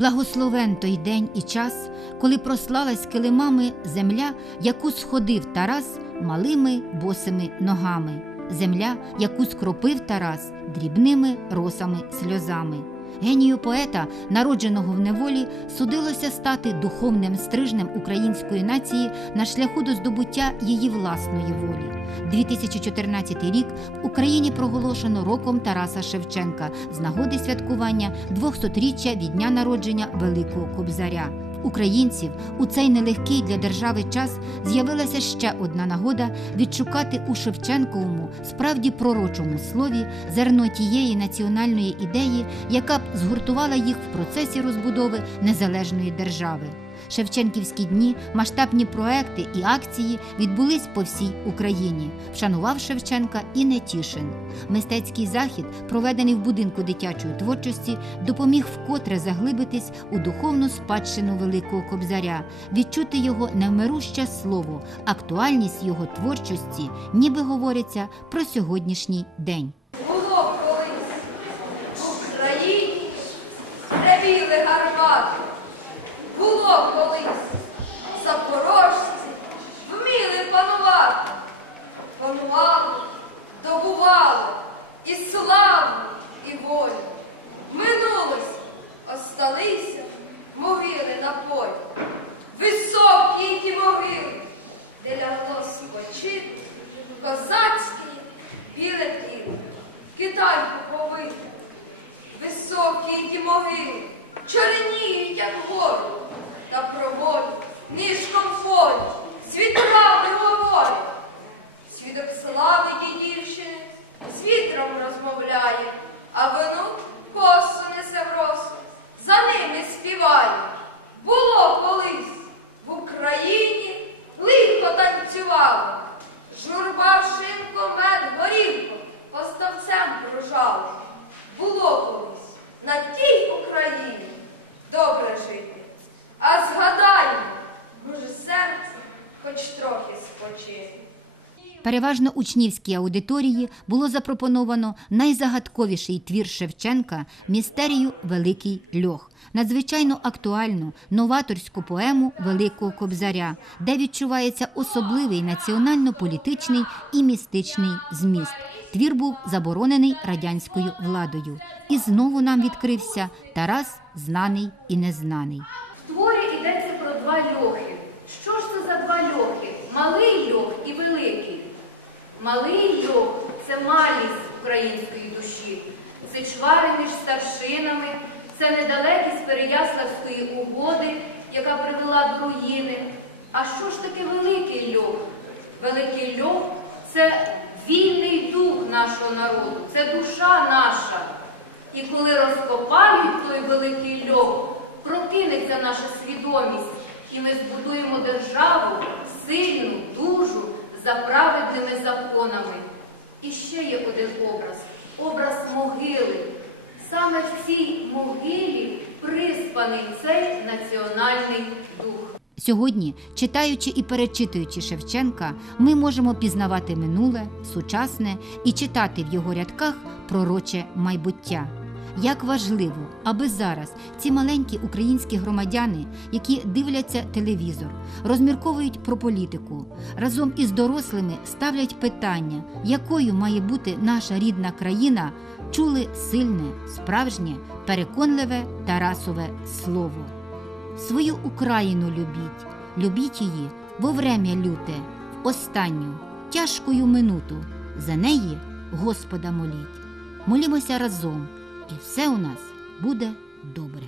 Благословен той день і час, коли прослалась килимами земля, яку сходив Тарас малими босими ногами, земля, яку скропив Тарас дрібними росами сльозами. Генію поета, народженого в неволі, судилося стати духовним стрижнем української нації на шляху до здобуття її власної волі. 2014 рік в Україні проголошено роком Тараса Шевченка з нагоди святкування 200-річчя від дня народження Великого Кобзаря. Українців у цей нелегкий для держави час з'явилася ще одна нагода відшукати у Шевченковому справді пророчому слові зерно тієї національної ідеї, яка б згуртувала їх в процесі розбудови незалежної держави. Шевченківські дні, масштабні проекти і акції відбулись по всій Україні. Вшанував Шевченка і Нетішин. Мистецький захід, проведений в будинку дитячої творчості, допоміг вкотре заглибитись у духовну спадщину Великого Кобзаря, відчути його невмируще слово, актуальність його творчості, ніби говориться про сьогоднішній день. Було колись в Україні ревіли гармати. Було колись запорожці вміли панувати. Панували, добували і славу, і волю. Минулось, осталися мовіли на полі. Та про волю, нишком фолі, світами говорять. Свідок слави дідівщини з вітром розмовляє, а вину косу несе в росу, за ними співає. Було колись в Україні лихо танцювало, журба шинко, мед, горілко поставцем кружали. Було колись на тій Україні добре жити, а згадаємо, може серце хоч трохи спочине. Переважно учнівській аудиторії було запропоновано найзагадковіший твір Шевченка містерію Великий льох, надзвичайно актуальну новаторську поему Великого Кобзаря, де відчувається особливий національно-політичний і містичний зміст. Твір був заборонений радянською владою. І знову нам відкрився Тарас, знаний і незнаний. В творі йдеться про два льохи. Що ж це за два льохи? Малий льох і великий. Малий льох це малість української душі, це чвари між старшинами, це недалекість Переяславської угоди, яка привела до руїни. А що ж таке великий льох? Великий льох це вільний дух нашого народу, це душа наша. І коли розкопають той великий льох, прокинеться наша свідомість, і ми збудуємо державу сильну, дужу, за праведними законами. І ще є один образ образ могили. Саме в цій могилі приспаний цей національний дух. Сьогодні, читаючи і перечитуючи Шевченка, ми можемо пізнавати минуле, сучасне і читати в його рядках пророче майбуття. Як важливо, аби зараз ці маленькі українські громадяни, які дивляться телевізор, розмірковують про політику, разом із дорослими ставлять питання, якою має бути наша рідна країна, чули сильне, справжнє, переконливе Тарасове слово. Свою Україну любіть, любіть її во врем'я люте, в останню, тяжкою минуту. За неї Господа моліть. Молімося разом, і все у нас буде добре.